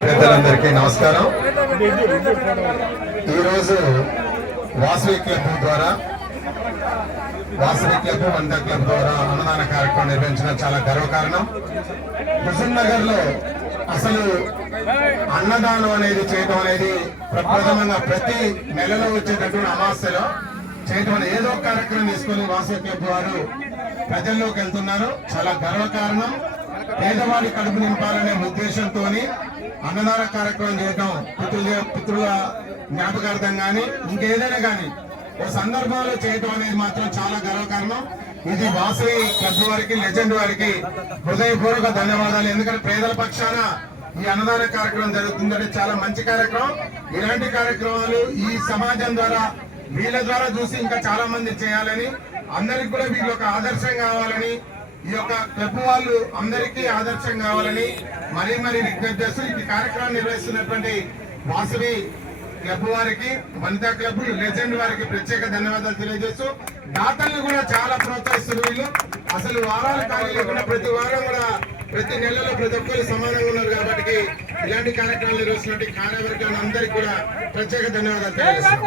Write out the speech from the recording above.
పెద్దలందరికీ నమస్కారం. ఈరోజు వాసవి క్లబ్ ద్వారా వనితా క్లబ్ ద్వారా అన్నదాన కార్యక్రమం నిర్వహించడం చాలా గర్వకారణం. హుజూర్ నగర్ లో అసలు అన్నదానం అనేది చేయడం అనేది ప్రప్రథమంగా ప్రతి నెలలో వచ్చేటటువంటి అమావాస్యలో చేయడం అనేది ఏదో కార్యక్రమం తీసుకుని వాసవి క్లబ్ వారు ప్రజల్లోకి వెళ్తున్నారు. చాలా గర్వకారణం. పేదవాడి కడుపు నింపాలనే ఉద్దేశంతో అన్నదాన కార్యక్రమం చేయడం పితృల జ్ఞాపకార్థం గాని ఇంకేదైనా గాని ఓ సందర్భంలో చేయడం అనేది మాత్రం చాలా గర్వకారణం. ఇది వాసవి క్లబ్ వారికి, లెజెండ్ వారికి హృదయపూర్వక ధన్యవాదాలు. ఎందుకంటే పేదల పక్షాన ఈ అన్నదాన కార్యక్రమం జరుగుతుందంటే చాలా మంచి కార్యక్రమం. ఇలాంటి కార్యక్రమాలు ఈ సమాజం ద్వారా వీళ్ళ ద్వారా చూసి ఇంకా చాలా మంది చేయాలని, అందరికి కూడా వీళ్ళు ఒక ఆదర్శం కావాలని, ఈ యొక్క క్లబ్ వాళ్ళు అందరికీ ఆదర్శం కావాలని మరీ రిక్వెస్ట్ చేస్తూ ఈ కార్యక్రమం నిర్వహిస్తున్నటువంటి వాసవి క్లబ్ వారికి, వనితా క్లబ్, లెజెండ్ వారికి ప్రత్యేక ధన్యవాదాలు తెలియజేస్తూ దాతలను కూడా చాలా ప్రోత్సహిస్తున్నారు. వీళ్ళు అసలు వారాలు ఖాళీ లేకుండా ప్రతి వారం కూడా ప్రతి నెలలో ప్రతి ఒక్కరు సమానంగా ఉన్నారు. కాబట్టి ఇలాంటి కార్యక్రమాలు నిర్వహిస్తున్నటువంటి కార్యవర్గాన్ని అందరికీ కూడా ప్రత్యేక ధన్యవాదాలు తెలియజేస్తున్నాం.